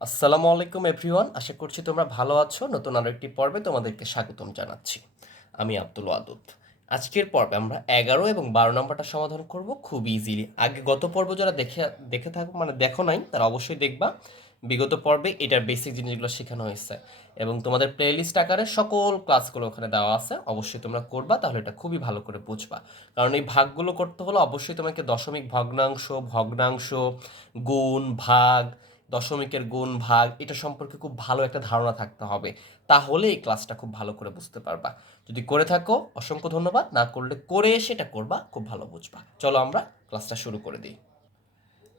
আসসালামু আলাইকুম এভরিওয়ান আশা করছি তোমরা ভালো আছো। নতুন আরও একটি পর্বে তোমাদেরকে স্বাগতম জানাচ্ছি। আমি আব্দুল ওয়াদুদ। আজকের পর্বে আমরা এগারো এবং বারো নম্বরটা সমাধান করব খুব ইজিলি আগে গত পর্ব যারা দেখে দেখে থাকো মানে দেখো নাই, তারা অবশ্যই দেখবা। বিগত পর্বে এটার বেসিক জিনিসগুলো শেখানো হয়েছে এবং তোমাদের প্লেলিস্ট আকারে সকল ক্লাসগুলো ওখানে দেওয়া আছে। অবশ্যই তোমরা করবা, তাহলে এটা খুবই ভালো করে বুঝবা। কারণ এই ভাগগুলো করতে হলে অবশ্যই তোমাকে দশমিক ভগ্নাংশ ভগ্নাংশ, গুণ, ভাগ দশমিকের গুণ ভাগ, এটা সম্পর্কে খুব ভালো একটা ধারণা থাকতে হবে। তাহলে এই ক্লাসটা খুব ভালো করে বুঝতে পারবা। যদি করে থাকো, অসংখ্য ধন্যবাদ। না করলে করে এসে এটা করবা, খুব ভালো বুঝবা। চলো আমরা ক্লাসটা শুরু করে দিই।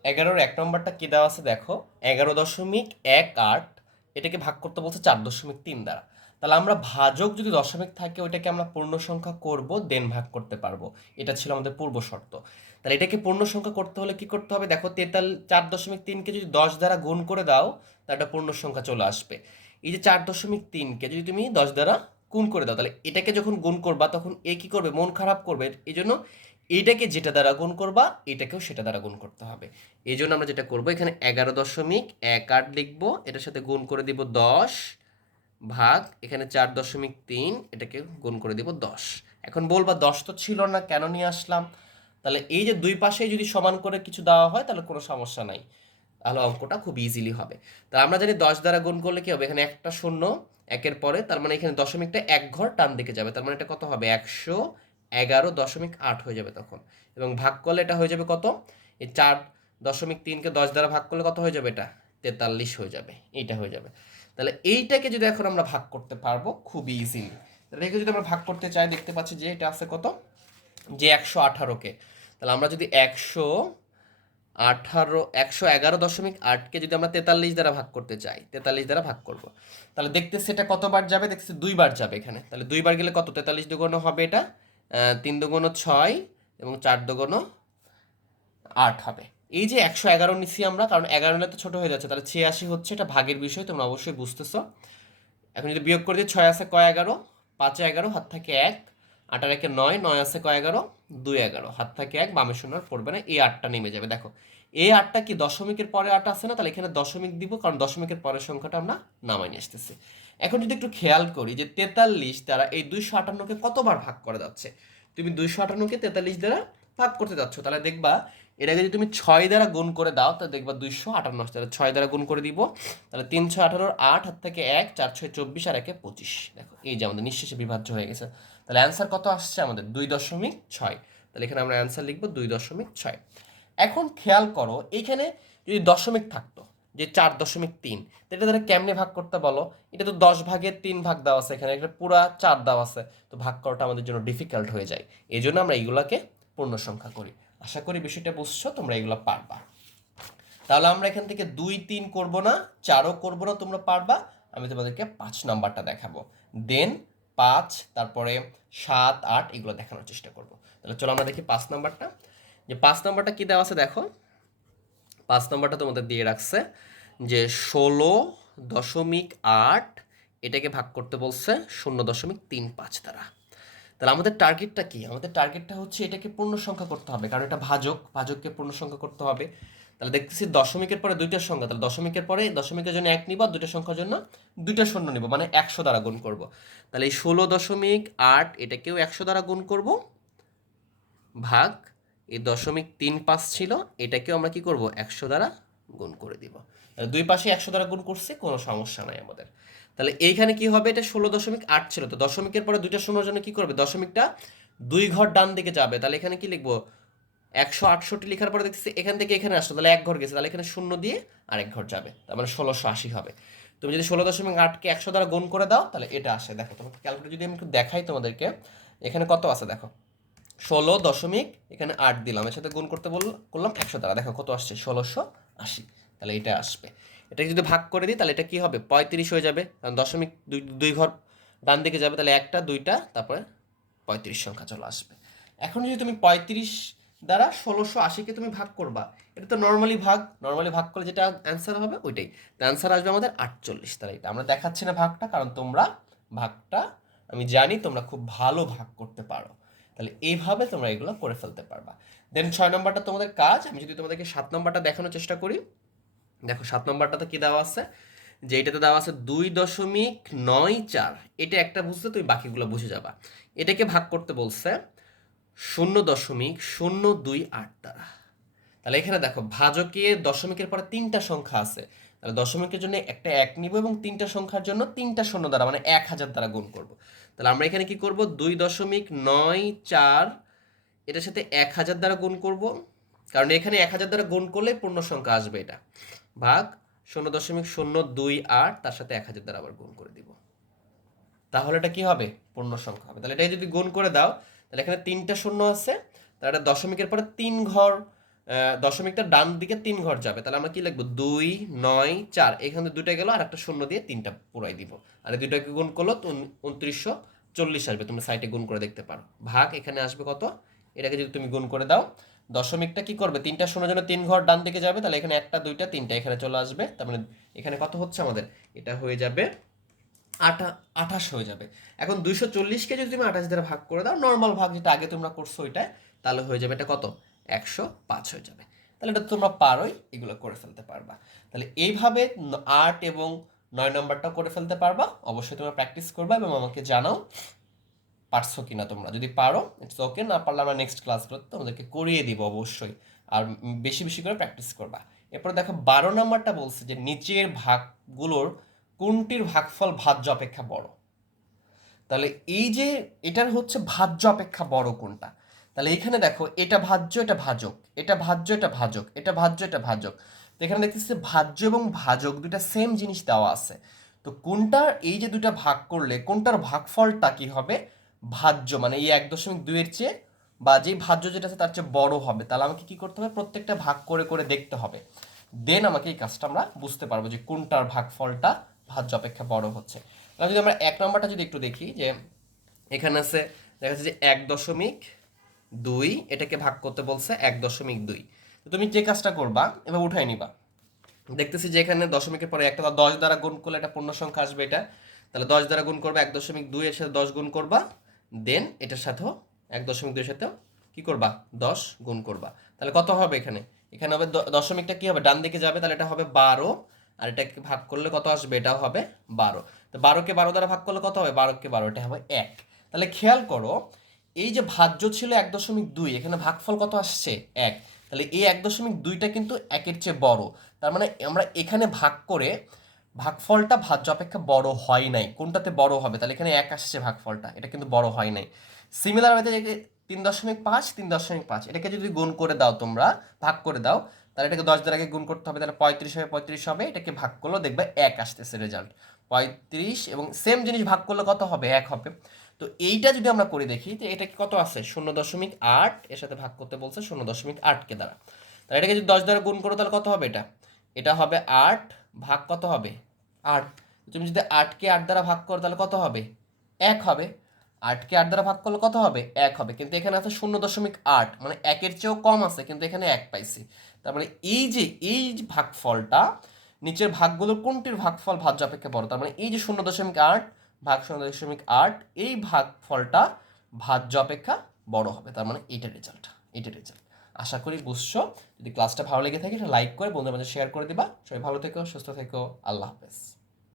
এগারোর এক নম্বরটা কি দেওয়া আছে দেখো? এগারো দশমিক এক আট, এটাকে ভাগ করতে বলছে চার দশমিক তিন দ্বারা। তাহলে আমরা ভাজক যদি দশমিক থাকে, ওইটাকে আমরা পূর্ণ সংখ্যা করব দেন ভাগ করতে পারব। এটা ছিল আমাদের পূর্ব শর্ত। তাহলে এটাকে পূর্ণ সংখ্যা করতে হলে কি করতে হবে? দেখো তেতাল চার দশমিক তিনকে যদি দশ দ্বারা গুণ করে দাও, তাহলে একটা পূর্ণ সংখ্যা চলে আসবে। এই যে চার দশমিক তিনকে যদি তুমি দশ দ্বারা গুণ করে দাও, তাহলে এটাকে যখন গুণ করবা, তখন এ কি করবে? মন খারাপ করবে। এই জন্য এইটাকে যেটা দ্বারা গুণ করবা, এটাকেও সেটা দ্বারা গুণ করতে হবে। এই জন্য আমরা যেটা করব, এখানে এগারো দশমিক এক আট লিখব, এটার সাথে গুণ করে দিব দশ। ভাগ, এখানে চার দশমিক তিন, এটাকে গুণ করে দিব দশ। এখন বলবা দশ তো ছিল না, কেন নিয়ে আসলাম? তাহলে এই যে দুই পাশেই যদি সমান করে কিছু দেওয়া হয়, তাহলে কোনো সমস্যা নাই। তাহলে অঙ্কটা খুব ইজিলি হবে। তা আমরা জানি দশ দ্বারা গুণ করলে কি হবে? এখানে একটা শূন্য, একের পরে তার মানে এখানে দশমিকটা এক ঘর টান দিকে যাবে। তার মানে এটা কত হবে? একশো এগারো দশমিক আট হয়ে যাবে তখন। এবং ভাগ করলে এটা হয়ে যাবে কত? এই চার দশমিক তিনকে দশ দ্বারা ভাগ করলে কত হয়ে যাবে এটা? তেতাল্লিশ হয়ে যাবে। এইটা হয়ে যাবে। তাহলে এইটাকে যদি এখন আমরা ভাগ করতে পারব, খুব ইজিলি একে যদি আমরা ভাগ করতে চাই, দেখতে পাচ্ছি যে এটা আছে কত? যে একশো আঠারোকে তাহলে আমরা যদি একশো আঠারো, একশো এগারো দশমিক আটকে যদি আমরা তেতাল্লিশ দ্বারা ভাগ করতে চাই, তেতাল্লিশ দ্বারা ভাগ করব। তাহলে দেখতে সেটা কতবার যাবে? দেখতে দুইবার যাবে এখানে। তাহলে দুইবার গেলে কত? তেতাল্লিশ দুগুণ হবে এটা তিন দুগুণ ছয় এবং চার দুগুণ আট হবে। এই যে একশো এগারো নিচ্ছি আমরা, কারণ এগারো তো ছোটো হয়ে যাচ্ছে, তাহলে ছিয়াশি হচ্ছে, এটা ভাগের বিষয়, তোমরা অবশ্যই বুঝতেছো। এখন যদি বিয়োগ করে দিই, ছয় আছে কয় এগারো? পাঁচে এগারো, হাত থাকে এক আটার একে নয় নয় আছে কয় এগারো? দুই এগারো, হাত থাকে এক, বামে শূন্য আর পড়বে না, এই আটটা নেমে যাবে। দেখো, এই আটটা কি দশমিকের পরে আট আছে না? তাহলে এখানে দশমিক দিব, কারণ দশমিকের পরের সংখ্যাটা আমরা নামাই নিয়ে আসতেছি। এখন যদি একটু খেয়াল করি যে তেতাল্লিশ দ্বারা এই দুইশো আটান্নকে কতবার ভাগ করা যাচ্ছে? তুমি দুইশো আটান্নকে তেতাল্লিশ দ্বারা ভাগ করতে যাচ্ছ, তাহলে দেখবা এটাকে যদি তুমি ছয় দ্বারা গুণ করে দাও, তাহলে দেখবা দুইশো আটান্ন আসছে। তাহলে ছয় দ্বারা গুণ করে দিব, তাহলে তিন ছয় আঠারোর আট হাত থেকে এক, চার ছয় চব্বিশ আর একে পঁচিশ। দেখো, এই যে আমাদের নিঃশেষে বিভাজ্য হয়ে গেছে। তাহলে অ্যান্সার কত আসছে আমাদের? দুই দশমিক ছয়। তাহলে এখানে আমরা অ্যান্সার লিখব দুই দশমিক ছয়। এখন খেয়াল করো এইখানে যদি দশমিক থাকতো, যে চার দশমিক তিন তো এটা দ্বারা কেমনে ভাগ করতে বলো? এটা তো দশ ভাগের তিন ভাগ দেওয়া আছে এখানে, এটা পুরা চার দেওয়া আছে। তো ভাগ করাটা আমাদের জন্য ডিফিকাল্ট হয়ে যায়। এই জন্য আমরা এইগুলাকে পূর্ণ সংখ্যা করি। আশা করি বিষয়টা বুঝছ, তোমরা এগুলো পারবা। তাহলে আমরা এখান থেকে দুই, তিন করব না, চারও করব না, তোমরা পারবা। আমি তোমাদেরকে পাঁচ নাম্বারটা দেখাবো। দেন পাঁচ, তারপরে সাত, আট, এগুলো দেখানোর চেষ্টা করব। তাহলে চলো আমরা দেখি পাঁচ নাম্বারটা। যে পাঁচ নাম্বারটা কি দেওয়া আছে দেখো? পাঁচ নম্বরটা তোমাদের দিয়ে রাখছে যে ষোলো দশমিক আট, এটাকে ভাগ করতে বলছে শূন্য দশমিক তিন পাঁচ দ্বারা। তাহলে আমাদের টার্গেটটা কি? আমাদের টার্গেটটা হচ্ছে এটাকে পূর্ণ সংখ্যা করতে হবে। কারণ এটা ভাজক, ভাজককে পূর্ণ সংখ্যা করতে হবে। তাহলে দেখতেছি দশমিকের পরে দুইটা সংখ্যা। তাহলে দশমিকের পরে দশমিকের জন্য এক নিব আর দুইটা সংখ্যার জন্য দুইটা শূন্য নিব মানে একশো দ্বারা গুণ করব। তাহলে এই ষোলো দশমিক আট এটাকেও একশো দ্বারা গুণ করব। ভাগ, এই দশমিক তিন পাঁচ ছিল, এটাকেও আমরা কি করব? একশো দ্বারা গুণ করে দিব। দুই পাশে একশো দ্বারা গুণ করছে, কোনো সমস্যা নাই আমাদের। তাহলে এইখানে কি হবে? এটা ষোলো দশমিক আট ছিল। তো দশমিকের পরে দুইটা শূন্যর জন্য কি করবে? দশমিকটা দুই ঘর ডান দিকে যাবে। তাহলে এখানে কি লিখব? একশো আটষট্টি লেখার পরে দেখতেছি এখান থেকে এখানে আসলো। তাহলে এক ঘর গেছে। তাহলে এখানে শূন্য দিয়ে আরেক ঘর যাবে। তার মানে ষোলোশো আশি হবে। তুমি যদি ষোলো দশমিক আটকে একশো দ্বারা গুণ করে দাও, তাহলে এটা আসে। দেখো, তোমাকে ক্যালকুলেট যদি আমি একটু দেখাই তোমাদেরকে, এখানে কত আছে দেখো? ষোলো দশমিক, এখানে আট দিলাম। এর সাথে গুণ করতে বল, করলাম একশো দ্বারা। দেখো কত আসছে? ষোলোশো আশি। তাহলে এটা আসবে। এটাকে যদি ভাগ করে দিই, তাহলে এটা কি হবে? পঁয়ত্রিশ হয়ে যাবে। কারণ দশমিক দুই দুই ঘর ডান দিকে যাবে, তাহলে একটা, দুইটা, তারপরে পঁয়ত্রিশ সংখ্যা চলে আসবে। এখন যদি তুমি পঁয়ত্রিশ দ্বারা ষোলোশো আশিকে তুমি ভাগ করবা, এটা তো নর্মালি ভাগ নর্মালি ভাগ করলে যেটা অ্যান্সার হবে ওইটাই। অ্যান্সার আসবে আমাদের আটচল্লিশ তাহলে এটা। আমরা দেখাচ্ছি না ভাগটা, কারণ তোমরা ভাগটা, আমি জানি তোমরা খুব ভালো ভাগ করতে পারো। তাহলে এইভাবে তোমরা এগুলো করে ফেলতে পারবা। দেন ছয় নম্বরটা তোমাদের কাজ। আমি যদি তোমাদেরকে সাত নম্বরটা দেখানোর চেষ্টা করি। দেখো, সাত নম্বরটাতে কি দেওয়া আছে? যে এটাতে দেওয়া আছে দুই দশমিক নয় চার। এটা একটা বুঝতে তুমি বাকিগুলো বুঝে যাবা। এটাকে ভাগ করতে বলছে শূন্য দশমিক শূন্য দুই আট দ্বারা। তাহলে এখানে দেখো, ভাজকে দশমিকের পরে তিনটা সংখ্যা আছে। তাহলে দশমিকের জন্য একটা এক নিব এবং তিনটা সংখ্যার জন্য তিনটা শূন্য দ্বারা মানে এক হাজার দ্বারা গুণ করব। তাহলে আমরা এখানে কি করব? দুই দশমিক নয় চার, এটার সাথে এক হাজার দ্বারা গুণ করব। কারণ এখানে এক হাজার দ্বারা গুণ করলে পূর্ণ সংখ্যা আসবে এটা। ভাগ শূন্য দশমিক শূন্য দুই আট, তার সাথে এক হাজার দ্বারা আবার গুণ করে দিব। তাহলে এটা কি হবে? পূর্ণ সংখ্যা হবে। তাহলে এটা যদি গুণ করে দাও, তাহলে এখানে তিনটা শূন্য আছে, তাহলে এটা দশমিকের পরে তিন ঘর দশমিকটা ডান দিকে তিন ঘর যাবে। তাহলে আমরা কি লিখব? দুই, নয়, চার। এখানে দুইটা গেল আর একটা শূন্য দিয়ে তিনটা পুরাই দিব। আর দুইটাকে গুণ করল উনত্রিশশো চল্লিশ আসবে। তুমি সাইটে গুণ করে দেখতে পারো। ভাগ এখানে আসবে কত? এটাকে যদি তুমি গুণ করে দাও দশমিকটা কি করবে? তিনটা শূন্য জন্য তিন ঘর ডান দিকে যাবে, তাহলে এখানে একটা, দুইটা, তিনটা এখানে চলে আসবে। তার মানে এখানে কত হচ্ছে আমাদের? এটা হয়ে যাবে আটা, আঠাশ হয়ে যাবে। এখন দুইশো চল্লিশকে যদি তুমি আঠাশ দ্বারা ভাগ করে দাও নর্মাল ভাগ যেটা আগে তোমরা করছ ওইটা তাহলে হয়ে যাবে এটা কত? একশো পাঁচ হয়ে যাবে। তাহলে এটা তোমরা পারোই এগুলো করে ফেলতে পারবা। তাহলে এইভাবে আট এবং নয় নম্বরটা করে ফেলতে পারবা। অবশ্যই তোমরা প্র্যাকটিস করবা এবং আমাকে জানাও। পারছ কিনা তোমরা? যদি পারো ইটস ওকে না পারলে আমরা নেক্সট ক্লাসগুলো তোমাদেরকে করিয়ে দিব অবশ্যই। আর বেশি বেশি করে প্র্যাকটিস করবা। এরপর দেখো, বারো নম্বরটা বলছে যে নিচের ভাগগুলোর কোনটির ভাগফল ভাজ্য অপেক্ষা বড়? তাহলে এই যে এটার হচ্ছে ভাজ্য অপেক্ষা বড় কোনটা? তাহলে এখানে দেখো, এটা ভাজ্য, এটা ভাজক, এটা ভাজ্য, এটা ভাজক, এটা ভাজ্য, এটা ভাজক। তো এখানে দেখতেছি ভাজ্য এবং ভাজক দুটা সেম জিনিস দেওয়া আছে। তো কোনটার, এই যে দুটা ভাগ করলে কোনটার ভাগফলটা কি হবে? ভাজ্য মানে এই এক দশমিক দুইয়ের চেয়ে বা যেই ভাজ্য যেটা আছে তার চেয়ে বড় হবে। তাহলে আমাকে কি করতে হবে? প্রত্যেকটা ভাগ করে করে দেখতে হবে। দেন আমাকে এই কাজটা আমরা বুঝতে পারব যে কোনটার ভাগফলটা ভাজ্য অপেক্ষা বড় হচ্ছে। তাহলে যদি আমরা এক নম্বরটা যদি একটু দেখি, যে এখানে আছে, দেখা যাচ্ছে যে এক দশমিক দুই এটাকে ভাগ করতে বলছে এক দশমিক দুই। তুমি যে কাজটা করবা, এবার উঠাই নিবা। দেখতেছি যে এখানে দশমিকের পরে একটা দশ দ্বারা গুণ করলে একটা পূর্ণ সংখ্যা আসবে এটা। তাহলে দশ দ্বারা গুণ করবে, এক দশমিক দুই এর সাথে দশ গুণ করবা দেন এটার সাথেও এক দশমিক দুইয়ের সাথেও কি করবা? দশ গুণ করবা। তাহলে কত হবে এখানে? এখানে হবে দশমিকটা কি হবে? ডান দিকে যাবে, তাহলে এটা হবে বারো। আর এটাকে ভাগ করলে কত আসবে? এটাও হবে বারো। তো বারোকে বারো দ্বারা ভাগ করলে কত হবে? বারোকে বারো, এটা হবে এক। তাহলে খেয়াল করো, এই যে ভাজ্য ছিল এক দশমিক দুই, এখানে ভাগফল কত আসছে? এক। তাহলে এই এক দশমিক দুইটা কিন্তু একের চেয়ে বড়। তার মানে আমরা এখানে ভাগ করে ভাগফলটা ভাজ্য অপেক্ষা বড় হয় নাই। কোনটাতে বড় হবে? তাহলে এখানে এক আসছে ভাগফলটা। এটা কিন্তু বড় হয় নাই। সিমিলার ওয়েতে তিন দশমিক পাঁচ, তিন দশমিক পাঁচ। এটাকে যদি গুণ করে দাও তোমরা, ভাগ করে দাও, তাহলে এটাকে দশ দ্বারা আগে গুণ করতে হবে, তাহলে পঁয়ত্রিশ হবে পঁয়ত্রিশ হবে। এটাকে ভাগ করলেও দেখবে এক আসতেছে রেজাল্ট পঁয়ত্রিশ এবং সেম জিনিস ভাগ করলে কত হবে? এক হবে। তো এইটা যদি আমরা করে দেখি, তো এটা কত আছে? শূন্য দশমিক আট, এর সাথে ভাগ করতে বলছে শূন্য দশমিক আটকে দ্বারা তাহলে এটাকে যদি দশ দ্বারা গুণ করো, তাহলে কত হবে এটা? এটা হবে আট ভাগ কত হবে? আট। তুমি যদি আটকে আট দ্বারা ভাগ করো, তাহলে কত হবে? এক হবে। আটকে আট দ্বারা ভাগ করলে কত হবে? এক হবে। কিন্তু এখানে আছে শূন্য দশমিক আট মানে একের চেয়েও কম আছে, কিন্তু এখানে এক পাইছি। তার মানে এই যে, এই ভাগফলটা, নিচের ভাগগুলোর কোনটির ভাগফল ভাজ্য অপেক্ষা বড়? তার মানে এই যে শূন্য দশমিক আট ভাগ শূন্য দশমিক আট, এই ভাগফলটা ভাজ্য অপেক্ষা বড় হবে। তার মানে এইটা রেজাল্ট এইটা রেজাল্ট আশা করি বুঝছ। যদি ক্লাসটা ভালো লেগে থাকে লাইক করে বন্ধুদের মাঝে শেয়ার করে দিবা। সবাই ভালো থেকো, সুস্থ থেকো। আল্লাহ হাফেজ।